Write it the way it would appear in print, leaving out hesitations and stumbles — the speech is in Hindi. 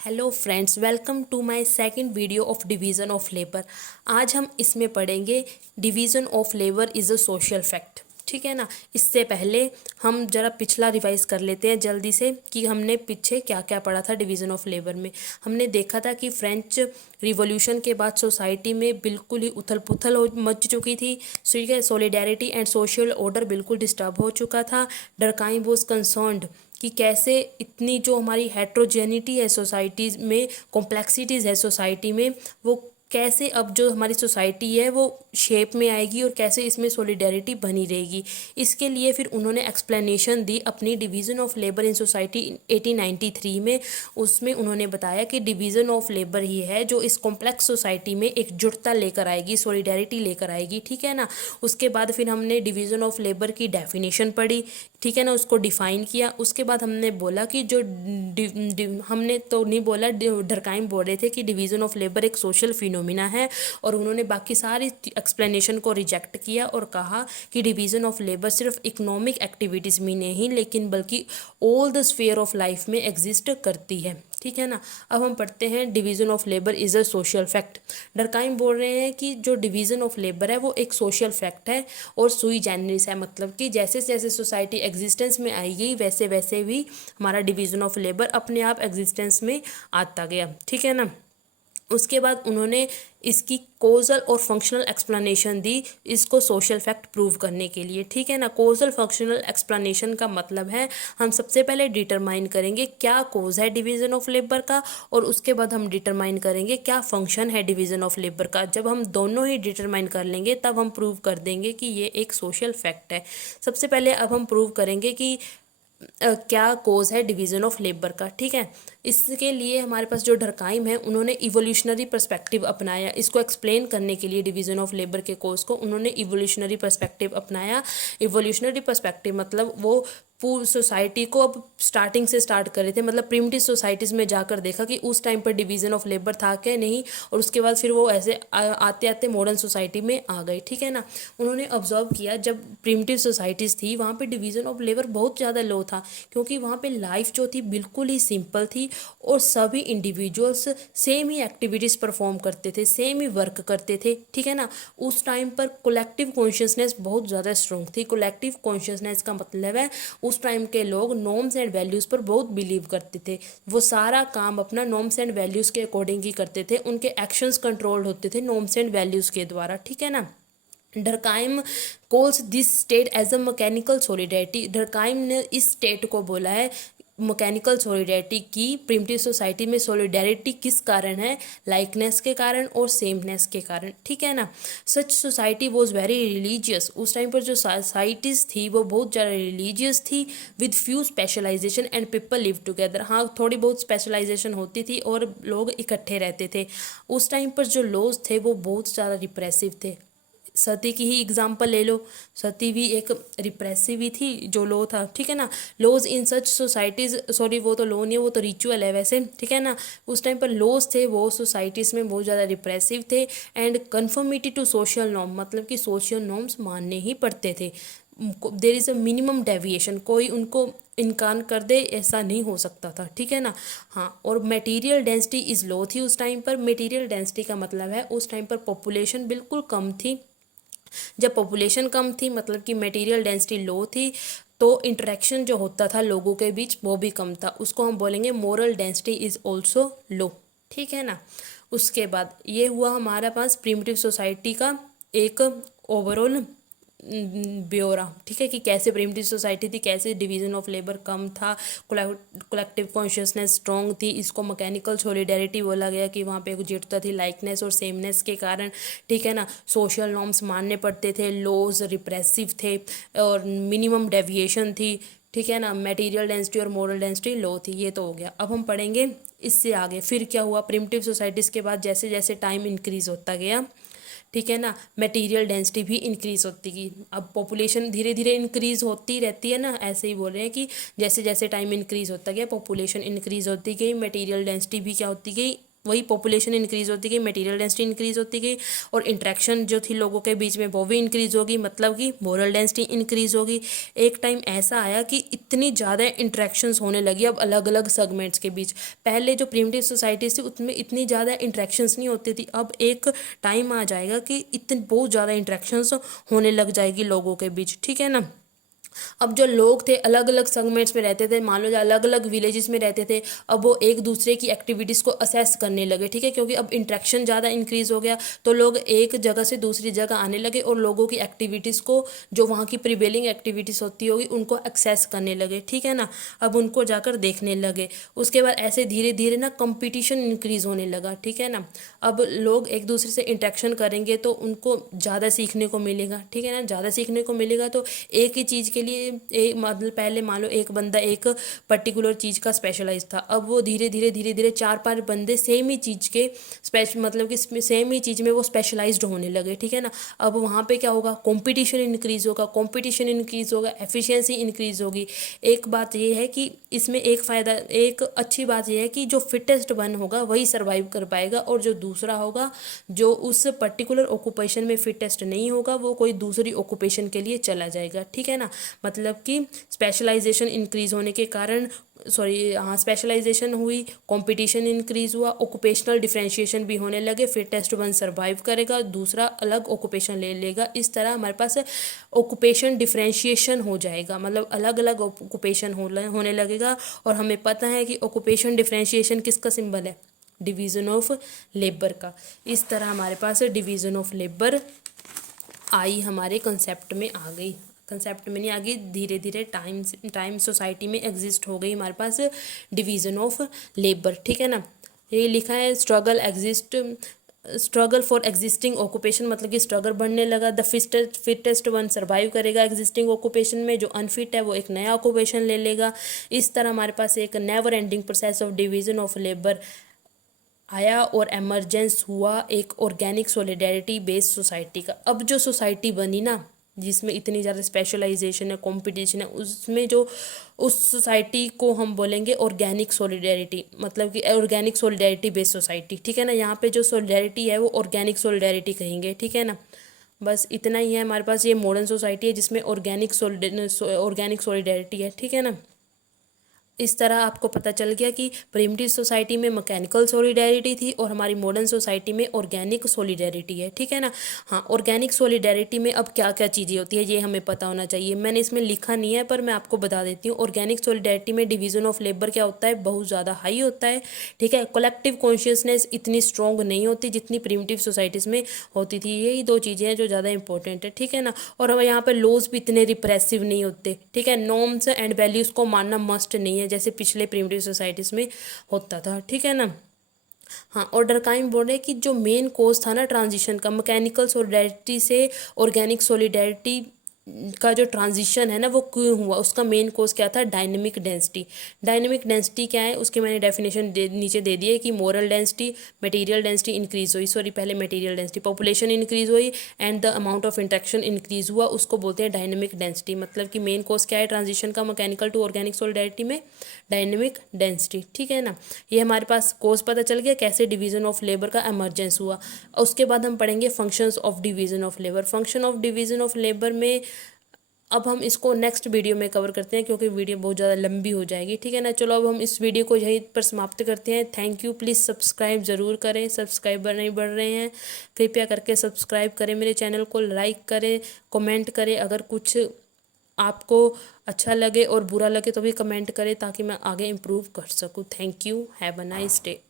Hello friends, welcome to my second video of division of labour. आज हम इसमें पढ़ेंगे division of labour is a social fact. ठीक है ना। इससे पहले हम ज़रा पिछला रिवाइज कर लेते हैं जल्दी से कि हमने पीछे क्या क्या पढ़ा था डिवीज़न ऑफ लेबर में। हमने देखा था कि फ्रेंच रिवॉल्यूशन के बाद सोसाइटी में बिल्कुल ही उथल पुथल हो मच चुकी थी। ठीक है, सॉलिडेरिटी एंड सोशल ऑर्डर बिल्कुल डिस्टर्ब हो चुका था। डरकाइम वॉज कंसर्न्ड कि कैसे इतनी जो हमारी हेट्रोजेनिटी है सोसाइटीज़ में, कॉम्प्लेक्सिटीज़ है सोसाइटी में, वो कैसे अब जो हमारी सोसाइटी है वो शेप में आएगी और कैसे इसमें सॉलिडेरिटी बनी रहेगी। इसके लिए फिर उन्होंने एक्सप्लेनेशन दी अपनी division of labour in society 1893 में। उसमें उन्होंने बताया कि डिवीज़न ऑफ लेबर ही है जो इस कॉम्प्लेक्स सोसाइटी में एकजुटता लेकर आएगी, सॉलिडेरिटी लेकर आएगी। ठीक है ना। उसके बाद फिर हमने डिवीज़न ऑफ लेबर की डेफिनेशन पढ़ी। ठीक है ना, उसको डिफाइन किया। उसके बाद हमने बोला कि जो हमने तो नहीं बोला, डरकाइम बोल रहे थे कि डिवीज़न ऑफ लेबर एक सोशल फिनोमिना है, और उन्होंने बाकी सारी एक्सप्लेनेशन को रिजेक्ट किया और कहा कि डिवीज़न ऑफ लेबर सिर्फ इकोनॉमिक एक्टिविटीज़ में नहीं लेकिन बल्कि all the sphere of life में एग्जिस्ट करती है। ठीक है ना। अब हम पढ़ते हैं division of labour is a social fact. Durkheim बोल रहे हैं कि जो डिवीज़न ऑफ लेबर है वो एक सोशल फैक्ट है और सुई जेनरिस है, मतलब कि जैसे जैसे सोसाइटी एग्जिस्टेंस में आएगी वैसे वैसे भी हमारा डिवीज़न ऑफ लेबर अपने आप एग्जिस्टेंस में आता गया। ठीक है ना। उसके बाद उन्होंने इसकी कोजल और फंक्शनल एक्सप्लेनेशन दी इसको सोशल फैक्ट प्रूव करने के लिए। ठीक है ना। कोजल फंक्शनल एक्सप्लेनेशन का मतलब है हम सबसे पहले डिटरमाइन करेंगे क्या कोज है डिवीज़न ऑफ लेबर का, और उसके बाद हम डिटरमाइन करेंगे क्या फंक्शन है डिवीज़न ऑफ लेबर का। जब हम दोनों ही डिटरमाइन कर लेंगे तब हम प्रूव कर देंगे कि ये एक सोशल फैक्ट है। सबसे पहले अब हम प्रूव करेंगे कि क्या कोज है डिवीज़न ऑफ लेबर का। ठीक है। इसके लिए हमारे पास जो डरकाइम है उन्होंने इवोल्यूशनरी पर्सपेक्टिव अपनाया। इसको एक्सप्लेन करने के लिए डिवीज़न ऑफ लेबर के कोज को उन्होंने इवोल्यूशनरी पर्सपेक्टिव अपनाया। इवोल्यूशनरी पर्सपेक्टिव मतलब वो पूरी सोसाइटी को अब स्टार्टिंग से स्टार्ट कर रहे थे, मतलब प्रिमिटिव सोसाइटीज़ में जाकर देखा कि उस टाइम पर डिवीज़न ऑफ लेबर था क्या नहीं, और उसके बाद फिर वो ऐसे आते आते मॉडर्न सोसाइटी में आ गए। ठीक है ना। उन्होंने ऑब्जर्व किया जब प्रिमिटिव सोसाइटीज़ थी वहाँ पे डिवीज़न ऑफ लेबर बहुत ज़्यादा लो था, क्योंकि वहाँ पे लाइफ जो थी बिल्कुल ही सिंपल थी और सभी इंडिविजुअल्स सेम ही एक्टिविटीज़ परफॉर्म करते थे, सेम ही वर्क करते थे। ठीक है ना। उस टाइम पर कलेक्टिव कॉन्शियसनेस बहुत ज़्यादा स्ट्रॉन्ग थी। कलेक्टिव कॉन्शियसनेस का मतलब है उस टाइम के लोग नॉर्म्स एंड वैल्यूज़ पर बहुत बिलीव करते थे। वो सारा काम अपना नॉर्म्स एंड वैल्यूज़ के अकॉर्डिंग ही करते थे। उनके एक्शंस कंट्रोल्ड होते थे नॉर्म्स एंड वैल्यूज़ के द्वारा। ठीक है ना। Durkheim calls this state as a mechanical solidarity. Durkheim ने इस स्टेट को बोला है मैकेनिकल सॉलिडेरिटी की। प्रिमिटिव सोसाइटी में सॉलिडेरिटी किस कारण है? लाइकनेस के कारण और सेमनेस के कारण। ठीक है ना। Such society was very religious. उस टाइम पर जो सोसाइटीज़ थी वो बहुत ज़्यादा रिलीजियस थी with few specialization and people live together. हाँ, थोड़ी बहुत स्पेशलाइजेशन होती थी और लोग इकट्ठे रहते थे। उस टाइम पर जो लॉज थे वो बहुत ज़्यादा रिप्रेसिव थे। सती की ही एग्जाम्पल ले लो। सती भी एक रिप्रेसिव ही थी जो लॉ था। ठीक है ना। लॉज इन सच सोसाइटीज़, सॉरी वो तो लॉ नहीं है, वो तो रिचुअल है वैसे। ठीक है ना। उस टाइम पर लॉज थे वो सोसाइटीज़ में बहुत ज़्यादा रिप्रेसिव थे। And conformity to social norm, मतलब कि सोशल नॉर्म्स मानने ही पड़ते थे। There is a minimum deviation, कोई उनको इनकार कर दे ऐसा नहीं हो सकता था। ठीक है ना। हाँ, और मटेरियल डेंसिटी इज़ लो थी उस टाइम पर। मटेरियल डेंसिटी का मतलब है उस टाइम पर पॉपुलेशन बिल्कुल कम थी। जब पॉपुलेशन कम थी मतलब कि मटेरियल डेंसिटी लो थी, तो इंटरेक्शन जो होता था लोगों के बीच वो भी कम था। उसको हम बोलेंगे moral density is also low. ठीक है ना। उसके बाद ये हुआ हमारे पास प्रिमिटिव सोसाइटी का एक ओवरऑल ब्यौरा। ठीक है, कि कैसे प्रिमिटिव सोसाइटी थी, कैसे डिवीज़न ऑफ लेबर कम था, कलेक्टिव कॉन्शियसनेस स्ट्रॉन्ग थी। इसको मैकेनिकल सॉलिडेरिटी बोला गया कि वहाँ पे एकजुटता थी लाइकनेस और सेमनेस के कारण। ठीक है ना। सोशल नॉर्म्स मानने पड़ते थे, लॉज रिप्रेसिव थे और मिनिमम डेविएशन थी। ठीक है ना। मटेरियल डेंसिटी और मोरल डेंसिटी लो थी। ये तो हो गया। अब हम पढ़ेंगे इससे आगे फिर क्या हुआ प्रिमिटिव सोसाइटीज़ के बाद। जैसे जैसे टाइम इंक्रीज होता गया, ठीक है ना, मटेरियल डेंसिटी भी इंक्रीज होती गई। अब पॉपुलेशन धीरे धीरे इंक्रीज होती रहती है ना, ऐसे ही बोल रहे हैं कि जैसे जैसे टाइम इंक्रीज होता गया पॉपुलेशन इंक्रीज होती गई, मटेरियल डेंसिटी भी क्या होती गई, वही पॉपुलेशन इंक्रीज होती गई, मटेरियल डेंसिटी इंक्रीज होती गई, और इंट्रैक्शन जो थी लोगों के बीच में वो भी इंक्रीज होगी, मतलब कि मोरल डेंसिटी इंक्रीज होगी। एक टाइम ऐसा आया कि इतनी ज़्यादा इंट्रैक्शंस होने लगी अब अलग अलग सेगमेंट्स के बीच। पहले जो प्रिमिटिव सोसाइटीज थी उसमें इतनी ज़्यादा इंट्रैक्शंस नहीं होती थी, अब एक टाइम आ जाएगा कि इतनी बहुत ज़्यादा इंट्रैक्शंस होने लग जाएगी लोगों के बीच, ठीक है ना। अब जो लोग थे अलग अलग सेगमेंट्स में रहते थे, मान लो अलग अलग विलेजेस में रहते थे, अब वो एक दूसरे की एक्टिविटीज़ को असेस करने लगे, ठीक है, क्योंकि अब इंट्रैक्शन ज़्यादा इंक्रीज हो गया तो लोग एक जगह से दूसरी जगह आने लगे और लोगों की एक्टिविटीज़ को, जो वहाँ की प्रिवेलिंग एक्टिविटीज़ होती होगी उनको एक्सेस करने लगे, ठीक है ना। अब उनको जाकर देखने लगे। उसके बाद ऐसे धीरे धीरे ना कंपटीशन इंक्रीज होने लगा, ठीक है ना। अब लोग एक दूसरे से इंटरेक्शन करेंगे तो उनको ज़्यादा सीखने को मिलेगा, ठीक है ना। ज़्यादा सीखने को मिलेगा तो एक ही चीज़ के लिए एक मतलब पहले मान लो एक बंदा एक पर्टिकुलर चीज़ का स्पेशलाइज था, अब वो धीरे धीरे धीरे धीरे 4-5 बंदे सेम ही चीज़ के मतलब कि सेम ही चीज़ में वो स्पेशलाइज्ड होने लगे, ठीक है ना। अब वहाँ पे क्या होगा, कंपटीशन इंक्रीज होगा, कंपटीशन इंक्रीज होगा, एफिशिएंसी इंक्रीज होगी। एक बात ये है कि इसमें एक फ़ायदा, एक अच्छी बात यह है कि जो फिटेस्ट वन होगा वही सर्वाइव कर पाएगा, और जो दूसरा होगा जो उस पर्टिकुलर ऑक्यूपेशन में फिटेस्ट नहीं होगा वो कोई दूसरी ऑक्यूपेशन के लिए चला जाएगा, ठीक है ना। मतलब कि स्पेशलाइजेशन इंक्रीज होने के कारण, स्पेशलाइजेशन हुई, कंपटीशन इंक्रीज हुआ, ऑक्यूपेशनल डिफरेंशिएशन भी होने लगे, फिटेस्ट वन सर्वाइव करेगा, दूसरा अलग ऑक्यूपेशन ले लेगा। इस तरह हमारे पास ऑक्यूपेशन डिफरेंशिएशन हो जाएगा, मतलब अलग अलग ऑक्यूपेशन होने लगेगा। और हमें पता है कि ऑक्यूपेशन डिफरेंशिएशन किसका सिंबल है, डिवीज़न ऑफ लेबर का। इस तरह हमारे पास डिवीज़न ऑफ लेबर आई, हमारे कंसेप्ट में आ गई, कंसेप्ट में नहीं आ गई, धीरे धीरे टाइम सोसाइटी में एग्जिस्ट हो गई हमारे पास डिवीज़न ऑफ लेबर, ठीक है ना। ये लिखा है स्ट्रगल फॉर एग्जिस्टिंग ऑक्यूपेशन, मतलब कि स्ट्रगल बढ़ने लगा। द फिटेस्ट वन सर्वाइव करेगा एग्जिस्टिंग ऑक्यूपेशन में, जो अनफिट है वो एक नया ऑक्यूपेशन ले लेगा। इस तरह हमारे पास एक never ending process of division of labour आया और एमरजेंस हुआ एक ऑर्गेनिक सॉलिडेरिटी बेस्ड सोसाइटी का। अब जो सोसाइटी बनी ना, जिसमें इतनी ज़्यादा स्पेशलाइजेशन है, कंपटीशन है, उसमें जो उस सोसाइटी को हम बोलेंगे ऑर्गेनिक सॉलिडेरिटी, मतलब कि ऑर्गेनिक सॉलिडेरिटी बेस्ड सोसाइटी, ठीक है ना। यहाँ पे जो सॉलिडेरिटी है वो ऑर्गेनिक सॉलिडेरिटी कहेंगे, ठीक है ना। बस इतना ही है हमारे पास। ये मॉडर्न सोसाइटी है जिसमें ऑर्गेनिक सॉलिडेरिटी है, ठीक है ना। इस तरह आपको पता चल गया कि प्रिमिटिव सोसाइटी में मैकेनिकल सॉलिडेरिटी थी और हमारी मॉडर्न सोसाइटी में ऑर्गेनिक सॉलिडेरिटी है, ठीक है ना। हाँ, ऑर्गेनिक सॉलिडेरिटी में अब क्या क्या चीज़ें होती है ये हमें पता होना चाहिए। मैंने इसमें लिखा नहीं है पर मैं आपको बता देती हूँ। ऑर्गेनिक सॉलिडेरिटी में डिवीज़न ऑफ लेबर क्या होता है, बहुत ज़्यादा हाई होता है, ठीक है। कलेक्टिव कॉन्शियसनेस इतनी स्ट्रॉन्ग नहीं होती जितनी प्रिमिटिव सोसाइटीज़ में होती थी। यही दो चीज़ें हैं जो ज़्यादा इंपॉर्टेंट है, ठीक है ना। और हम यहाँ पर लॉज भी इतने रिप्रेसिव नहीं होते, ठीक है। नॉर्म्स एंड वैल्यूज़ को मानना मस्ट नहीं है जैसे पिछले प्रिमिटिव सोसाइटीज़ में होता था, ठीक है ना। हाँ, और डरकाइम बोल रहे हैं कि जो मेन कोज था ना ट्रांजिशन का, मैकेनिकल सॉलिडेरिटी से ऑर्गेनिक सॉलिडेरिटी का जो ट्रांजिशन है ना वो क्यों हुआ, उसका मेन कोज क्या था, डायनेमिक डेंसिटी। डायनेमिक डेंसिटी क्या है उसकी मैंने डेफिनेशन नीचे दे दी है कि moral density, material density increase हुई, पहले मटेरियल डेंसिटी, पॉपुलेशन इंक्रीज हुई and the amount of interaction increase हुआ, उसको बोलते हैं डायनेमिक डेंसिटी। मतलब कि मेन कोज क्या है ट्रांजिशन का मैकेनिकल टू ऑर्गेनिक सॉलिडेरिटी में, डायनेमिक डेंसिटी, ठीक है ना। ये हमारे पास कोज पता चल गया कैसे डिवीज़न ऑफ लेबर का एमरजेंस हुआ। उसके बाद हम पढ़ेंगे functions of division of labour. Function of division of labour में अब हम इसको नेक्स्ट वीडियो में कवर करते हैं क्योंकि वीडियो बहुत ज़्यादा लंबी हो जाएगी, ठीक है ना। चलो अब हम इस वीडियो को यहीं पर समाप्त करते हैं। Thank you. प्लीज़ सब्सक्राइब ज़रूर करें, सब्सक्राइबर नहीं बढ़ रहे हैं, कृपया करके सब्सक्राइब करें मेरे चैनल को, लाइक करें, कमेंट करें। अगर कुछ आपको अच्छा लगे और बुरा लगे तो भी कमेंट करें ताकि मैं आगे इम्प्रूव कर सकूँ। Thank you. Have a nice day.